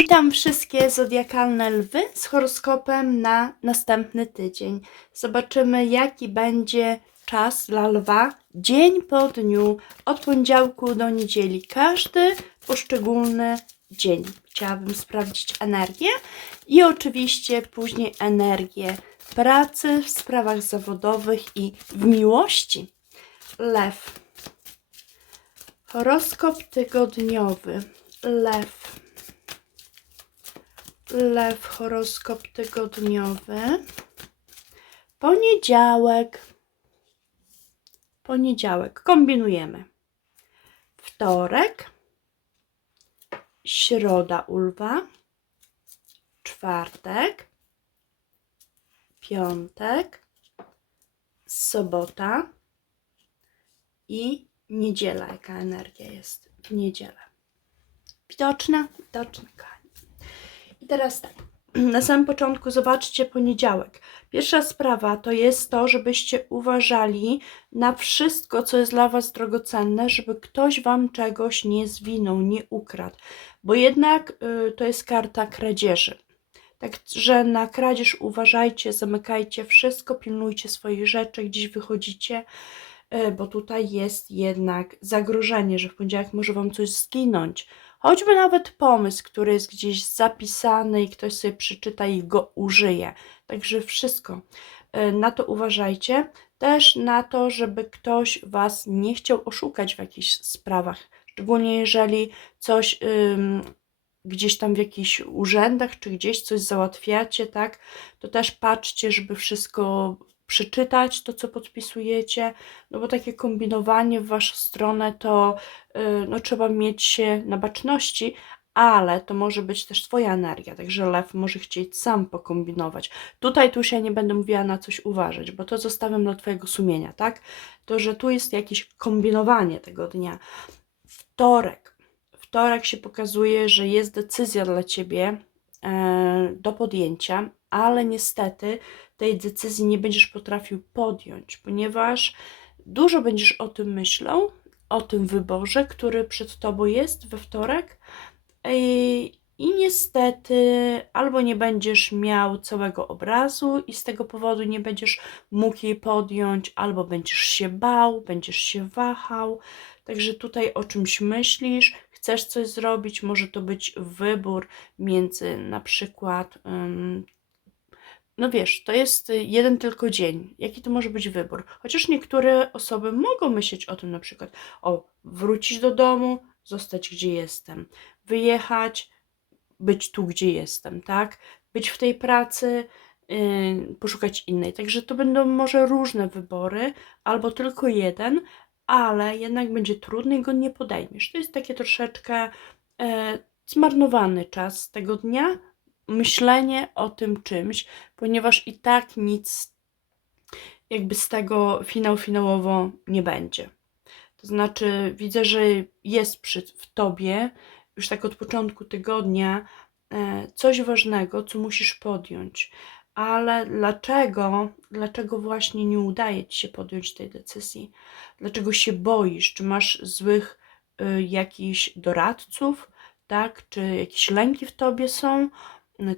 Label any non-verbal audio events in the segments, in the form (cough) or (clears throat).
Witam wszystkie zodiakalne lwy z horoskopem na następny tydzień. Zobaczymy, jaki będzie czas dla lwa dzień po dniu, od poniedziałku do niedzieli. Każdy poszczególny dzień. Chciałabym sprawdzić energię i oczywiście później energię pracy, w sprawach zawodowych i w miłości. Lew. Horoskop tygodniowy. Lew. Lew, horoskop tygodniowy. Poniedziałek. Poniedziałek. Kombinujemy. Wtorek. Środa u lwa. Czwartek. Piątek. Sobota. I niedziela. Jaka energia jest w niedzielę? Widoczna? Widoczna, kochani. Teraz tak. (clears throat) Na samym początku zobaczcie poniedziałek. Pierwsza sprawa to jest to, żebyście uważali na wszystko, co jest dla Was drogocenne, żeby ktoś Wam czegoś nie zwinął, nie ukradł, bo jednak y, to jest karta kradzieży. Także na kradzież uważajcie, zamykajcie wszystko, pilnujcie swoich rzeczy, gdzieś wychodzicie, y, bo tutaj jest jednak zagrożenie, że w poniedziałek może Wam coś zginąć. Choćby nawet pomysł, który jest gdzieś zapisany i ktoś sobie przeczyta i go użyje. Także wszystko. y, Na to uważajcie. Też na to, żeby ktoś Was nie chciał oszukać w jakichś sprawach. Szczególnie jeżeli coś ym, gdzieś tam w jakichś urzędach, czy gdzieś coś załatwiacie, tak? To też patrzcie, żeby wszystko przeczytać, to co podpisujecie, no bo takie kombinowanie w Waszą stronę to y, no, trzeba mieć się na baczności, ale to może być też Twoja energia, także lew może chcieć sam pokombinować. Tutaj tu ja nie będę mówiła na coś uważać, bo to zostawiam dla Twojego sumienia, tak? To, że tu jest jakieś kombinowanie tego dnia. Wtorek. Wtorek się pokazuje, że jest decyzja dla Ciebie e, do podjęcia, ale niestety tej decyzji nie będziesz potrafił podjąć, ponieważ dużo będziesz o tym myślał, o tym wyborze, który przed Tobą jest we wtorek. I i niestety albo nie będziesz miał całego obrazu i z tego powodu nie będziesz mógł jej podjąć, albo będziesz się bał, będziesz się wahał. Także tutaj o czymś myślisz, chcesz coś zrobić, może to być wybór między na przykład. ym, no wiesz, to jest y, jeden tylko dzień. Jaki to może być wybór? Chociaż niektóre osoby mogą myśleć o tym na przykład, o wrócić do domu, zostać gdzie jestem, wyjechać, być tu, gdzie jestem, tak? Być w tej pracy, yy, poszukać innej. Także to będą może różne wybory, albo tylko jeden, ale jednak będzie trudny i go nie podejmiesz. To jest takie troszeczkę e, zmarnowany czas tego dnia, myślenie o tym czymś, ponieważ i tak nic jakby z tego finał finałowo nie będzie. To znaczy, widzę, że jest przy w tobie już tak od początku tygodnia e, coś ważnego, co musisz podjąć. Ale dlaczego, dlaczego właśnie nie udaje ci się podjąć tej decyzji? Dlaczego się boisz? Czy masz złych y, jakichś doradców, tak? Czy jakieś lęki w tobie są,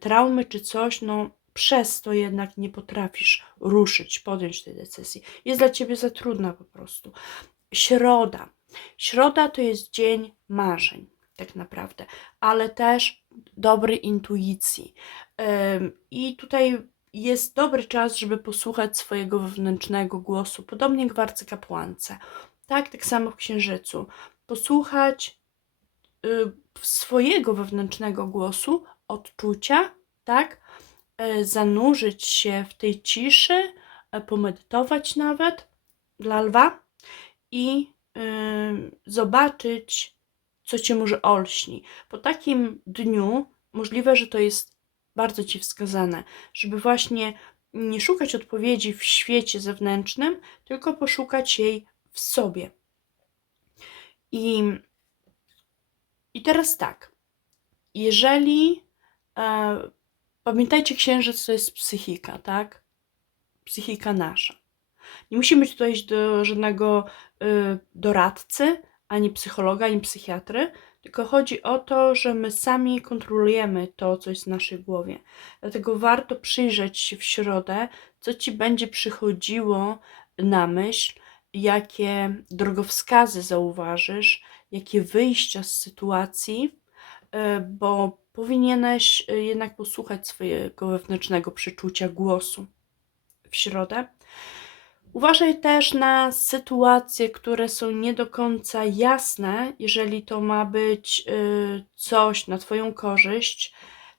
traumy czy coś? No, przez to jednak nie potrafisz ruszyć, podjąć tej decyzji. Jest dla ciebie za trudna po prostu. Środa. Środa to jest dzień marzeń, tak naprawdę, ale też dobrej intuicji. I tutaj jest dobry czas, żeby posłuchać swojego wewnętrznego głosu, podobnie jak w arcykapłance. Tak, tak samo w księżycu. Posłuchać y, swojego wewnętrznego głosu, odczucia, tak? Y, zanurzyć się w tej ciszy, y, pomedytować nawet dla lwa i y, zobaczyć, co cię może olśni. Po takim dniu możliwe, że to jest bardzo ci wskazane, żeby właśnie nie szukać odpowiedzi w świecie zewnętrznym, tylko poszukać jej w sobie. I, i teraz tak, jeżeli e, pamiętajcie, księżyc to jest psychika, tak? Psychika nasza. Nie musimy tutaj iść do żadnego y, doradcy, ani psychologa, ani psychiatry, tylko chodzi o to, że my sami kontrolujemy to, co jest w naszej głowie. Dlatego warto przyjrzeć się w środę, co ci będzie przychodziło na myśl, jakie drogowskazy zauważysz, jakie wyjścia z sytuacji, bo powinieneś e, jednak posłuchać swojego wewnętrznego przeczucia głosu w środę. Uważaj też na sytuacje, które są nie do końca jasne, jeżeli to ma być y, coś na Twoją korzyść,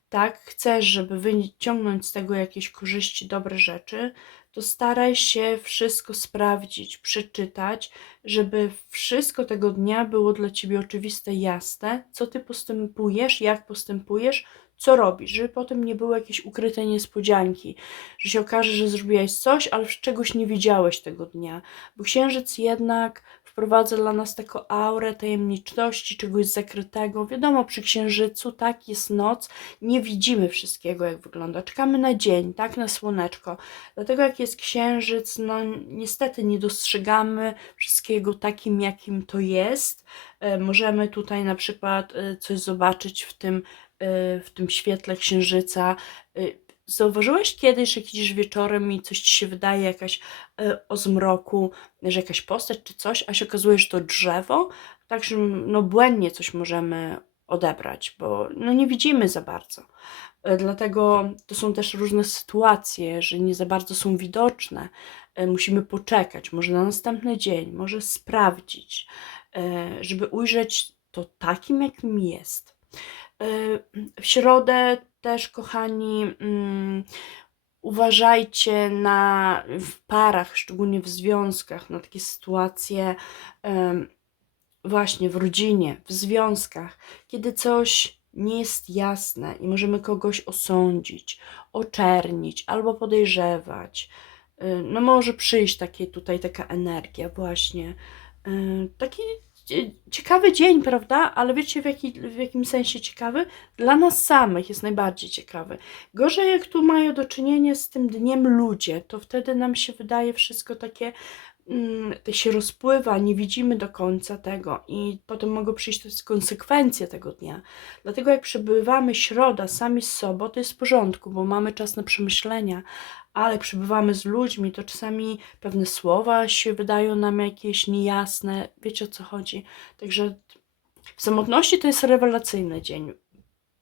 tak, chcesz, żeby wyciągnąć z tego jakieś korzyści, dobre rzeczy, to staraj się wszystko sprawdzić, przeczytać, żeby wszystko tego dnia było dla Ciebie oczywiste, jasne, co Ty postępujesz, jak postępujesz, co robisz, żeby potem nie było jakieś ukryte niespodzianki, że się okaże, że zrobiłeś coś, ale czegoś nie widziałeś tego dnia, bo księżyc jednak wprowadza dla nas taką aurę tajemniczności, czegoś zakrytego. Wiadomo, przy księżycu, tak, jest noc, nie widzimy wszystkiego, jak wygląda. Czekamy na dzień, tak, na słoneczko. Dlatego jak jest księżyc, no niestety nie dostrzegamy wszystkiego takim, jakim to jest. E, Możemy tutaj na przykład e, coś zobaczyć w tym, e, w tym świetle księżyca. Zauważyłeś kiedyś, jak idziesz wieczorem i coś ci się wydaje jakaś e, o zmroku, że jakaś postać czy coś, a się okazuje, że to drzewo? Także no błędnie coś możemy odebrać, bo no nie widzimy za bardzo. E, Dlatego to są też różne sytuacje, że nie za bardzo są widoczne. E, Musimy poczekać, może na następny dzień, może sprawdzić, e, żeby ujrzeć to takim, jakim jest. E, W środę też, kochani, mm, uważajcie na w parach, szczególnie w związkach, na takie sytuacje em, właśnie w rodzinie, w związkach, kiedy coś nie jest jasne i możemy kogoś osądzić, oczernić albo podejrzewać. Y, No może przyjść takie tutaj taka energia właśnie. Y, Taki ciekawy dzień, prawda? Ale wiecie w, jaki, w jakim sensie ciekawy? Dla nas samych jest najbardziej ciekawy. Gorzej jak tu mają do czynienia z tym dniem ludzie, to wtedy nam się wydaje wszystko takie, się rozpływa, nie widzimy do końca tego i potem mogą przyjść konsekwencje tego dnia. Dlatego jak przebywamy środa sami z sobą, to jest w porządku, bo mamy czas na przemyślenia, ale przebywamy z ludźmi, to czasami pewne słowa się wydają nam jakieś niejasne, wiecie o co chodzi. Także w samotności to jest rewelacyjny dzień.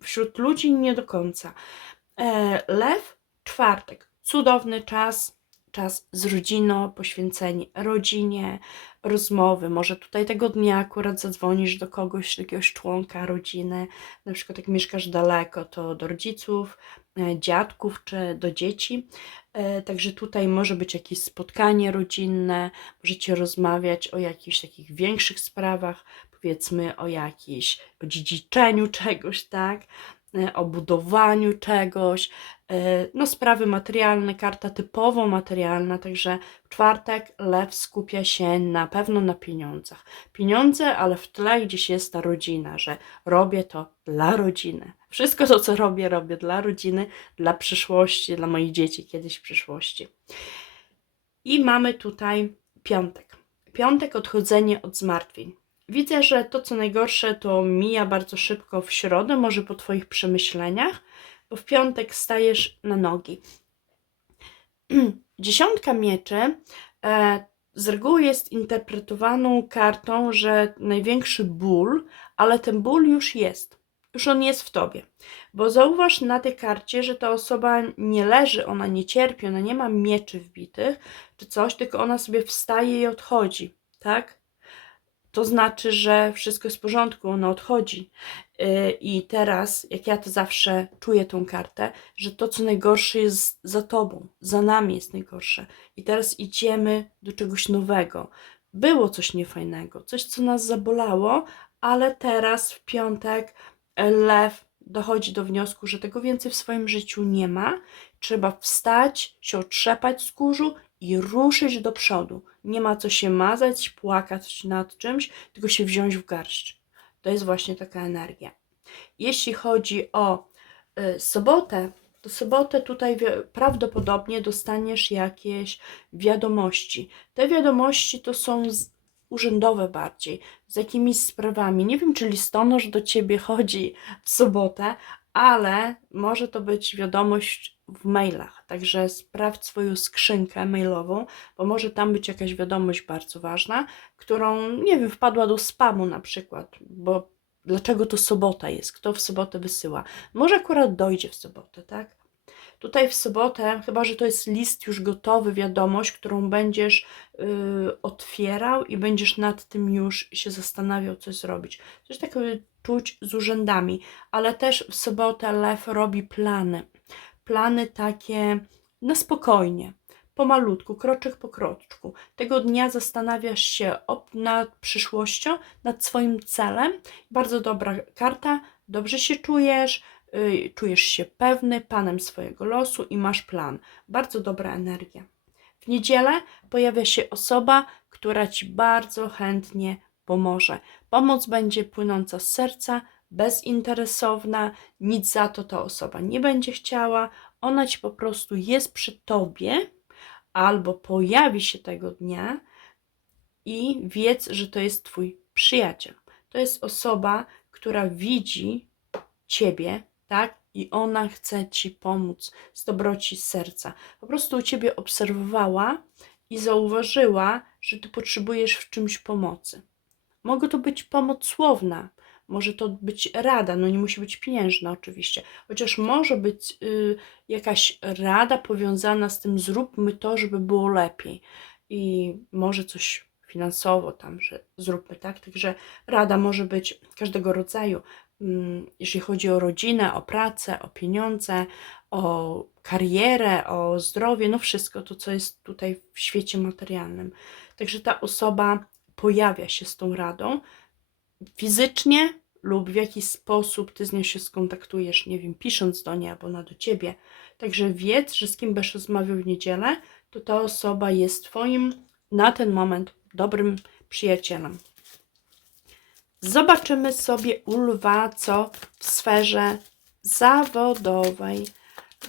Wśród ludzi nie do końca. E, lew, czwartek. Cudowny czas, czas z rodziną, poświęceni rodzinie, rozmowy. Może tutaj tego dnia akurat zadzwonisz do kogoś, do jakiegoś członka rodziny. Na przykład jak mieszkasz daleko, to do rodziców, e, dziadków czy do dzieci. E, Także tutaj może być jakieś spotkanie rodzinne, możecie rozmawiać o jakichś takich większych sprawach, powiedzmy o jakiejś, o dziedziczeniu (laughs) czegoś, tak? E, O budowaniu czegoś, e, no sprawy materialne, karta typowo materialna, także w czwartek lew skupia się na pewno na pieniądzach. Pieniądze, ale w tle gdzieś jest ta rodzina, że robię to dla rodziny. Wszystko to, co robię, robię dla rodziny, dla przyszłości, dla moich dzieci kiedyś w przyszłości. I mamy tutaj piątek. Piątek odchodzenie od zmartwień. Widzę, że to co najgorsze to mija bardzo szybko w środę, może po Twoich przemyśleniach, bo w piątek stajesz na nogi. (clears throat) Dziesiątka mieczy e, z reguły jest interpretowaną kartą, że największy ból, ale ten ból już jest. Już on jest w tobie. Bo zauważ na tej karcie, że ta osoba nie leży, ona nie cierpi, ona nie ma mieczy wbitych czy coś, tylko ona sobie wstaje i odchodzi, tak? To znaczy, że wszystko jest w porządku, ona odchodzi. Yy, I teraz, jak ja to zawsze czuję tą kartę, że to, co najgorsze jest za tobą, za nami jest najgorsze. I teraz idziemy do czegoś nowego. Było coś niefajnego, coś, co nas zabolało, ale teraz w piątek lew dochodzi do wniosku, że tego więcej w swoim życiu nie ma. Trzeba wstać, się otrzepać z kurzu i ruszyć do przodu. Nie ma co się mazać, płakać nad czymś, tylko się wziąć w garść. To jest właśnie taka energia. Jeśli chodzi o y, sobotę, to sobotę tutaj prawdopodobnie dostaniesz jakieś wiadomości. Te wiadomości to są z, urzędowe bardziej, z jakimiś sprawami. Nie wiem, czy listonosz do ciebie chodzi w sobotę, ale może to być wiadomość w mailach. Także sprawdź swoją skrzynkę mailową, bo może tam być jakaś wiadomość bardzo ważna, którą, nie wiem, wpadła do spamu na przykład, bo dlaczego to sobota jest, kto w sobotę wysyła. Może akurat dojdzie w sobotę, tak? Tutaj w sobotę, chyba że to jest list już gotowy, wiadomość, którą będziesz yy, otwierał i będziesz nad tym już się zastanawiał, co zrobić. Coś takiego czuć z urzędami, ale też w sobotę lew robi plany. Plany takie na spokojnie, pomalutku, kroczek po kroczku. Tego dnia zastanawiasz się nad przyszłością, nad swoim celem. Bardzo dobra karta, dobrze się czujesz, czujesz się pewny, panem swojego losu i masz plan. Bardzo dobra energia. W niedzielę pojawia się osoba, która ci bardzo chętnie pomoże. Pomoc będzie płynąca z serca, bezinteresowna, nic za to ta osoba nie będzie chciała. Ona ci po prostu jest przy tobie albo pojawi się tego dnia i wiedz, że to jest twój przyjaciel. To jest osoba, która widzi ciebie, tak? I ona chce ci pomóc z dobroci serca. Po prostu u ciebie obserwowała i zauważyła, że ty potrzebujesz w czymś pomocy. Mogę to być pomoc słowna, może to być rada, no nie musi być pieniężna oczywiście, chociaż może być y, jakaś rada powiązana z tym, zróbmy to, żeby było lepiej. I może coś finansowo tam, że zróbmy tak. Także rada może być każdego rodzaju, jeśli chodzi o rodzinę, o pracę, o pieniądze, o karierę, o zdrowie, no wszystko to, co jest tutaj w świecie materialnym. Także ta osoba pojawia się z tą radą fizycznie lub w jakiś sposób ty z nią się skontaktujesz, nie wiem, pisząc do niej albo ona do ciebie. Także wiedz, że z kim będziesz rozmawiał w niedzielę, to ta osoba jest twoim na ten moment dobrym przyjacielem. Zobaczymy sobie u lwa, co w sferze zawodowej.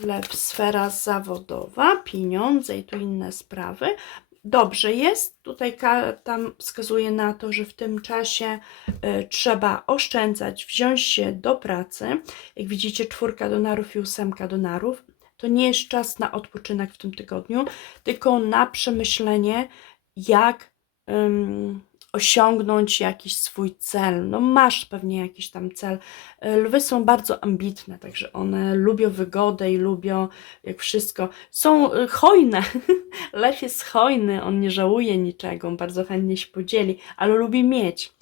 Lew, sfera zawodowa, pieniądze i tu inne sprawy. Dobrze jest. Tutaj tam wskazuje na to, że w tym czasie y, trzeba oszczędzać, wziąć się do pracy. Jak widzicie, czwórka donarów i ósemka donarów. To nie jest czas na odpoczynek w tym tygodniu, tylko na przemyślenie, jak ym, osiągnąć jakiś swój cel. No masz pewnie jakiś tam cel. E, Lwy są bardzo ambitne, także one lubią wygodę i lubią jak wszystko. Są y, hojne. (laughs) Lew jest hojny, on nie żałuje niczego, on bardzo chętnie się podzieli, ale lubi mieć.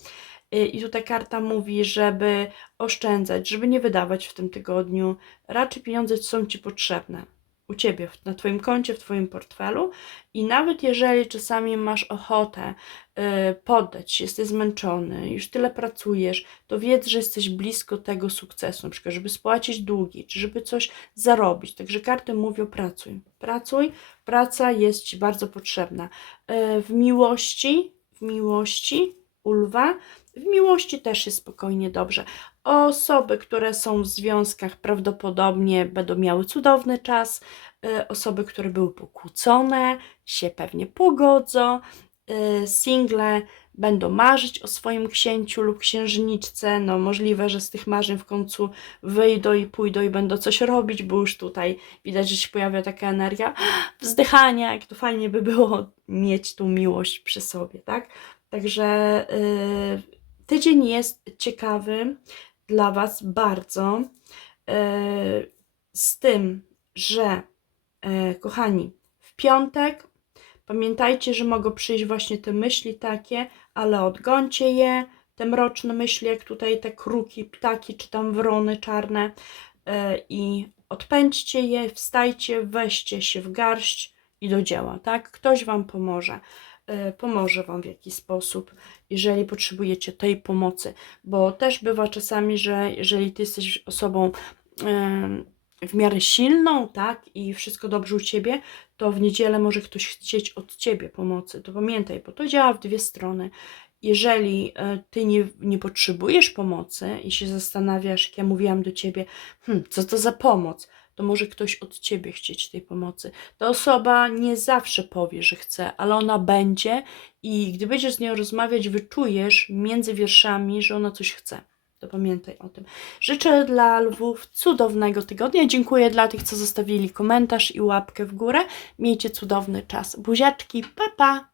Y, I tutaj karta mówi, żeby oszczędzać, żeby nie wydawać w tym tygodniu. Raczej pieniądze są ci potrzebne u ciebie, na twoim koncie, w twoim portfelu. I nawet jeżeli czasami masz ochotę y, poddać się, jesteś zmęczony, już tyle pracujesz, to wiedz, że jesteś blisko tego sukcesu, na przykład, żeby spłacić długi, czy żeby coś zarobić. Także karty mówią: pracuj, pracuj, praca jest ci bardzo potrzebna. Y, w miłości, w miłości, u lwa, w miłości też jest spokojnie dobrze. Osoby, które są w związkach, prawdopodobnie będą miały cudowny czas. Y, Osoby, które były pokłócone, się pewnie pogodzą. Y, Single będą marzyć o swoim księciu lub księżniczce. No, możliwe, że z tych marzeń w końcu wyjdą i pójdą i będą coś robić, bo już tutaj widać, że się pojawia taka energia (gasps) wzdychania, jak to fajnie by było mieć tą miłość przy sobie, tak? Także y, tydzień jest ciekawy dla Was bardzo. y, z tym, że y, kochani, w piątek pamiętajcie, że mogą przyjść właśnie te myśli takie, ale odgońcie je, te mroczne myśli, jak tutaj te kruki, ptaki czy tam wrony czarne y, i odpędźcie je, wstajcie, weźcie się w garść i do dzieła, tak? Ktoś Wam pomoże. Y, Pomoże Wam w jakiś sposób, jeżeli potrzebujecie tej pomocy, bo też bywa czasami, że jeżeli Ty jesteś osobą w miarę silną, tak, i wszystko dobrze u Ciebie, to w niedzielę może ktoś chcieć od Ciebie pomocy. To pamiętaj, bo to działa w dwie strony. Jeżeli e, Ty nie, nie potrzebujesz pomocy i się zastanawiasz, jak ja mówiłam do Ciebie, hmm, co to za pomoc, to może ktoś od ciebie chcieć tej pomocy. Ta osoba nie zawsze powie, że chce, ale ona będzie i gdy będziesz z nią rozmawiać, wyczujesz między wierszami, że ona coś chce. To pamiętaj o tym. Życzę dla lwów cudownego tygodnia. Dziękuję dla tych, co zostawili komentarz i łapkę w górę. Miejcie cudowny czas. Buziaczki, pa pa!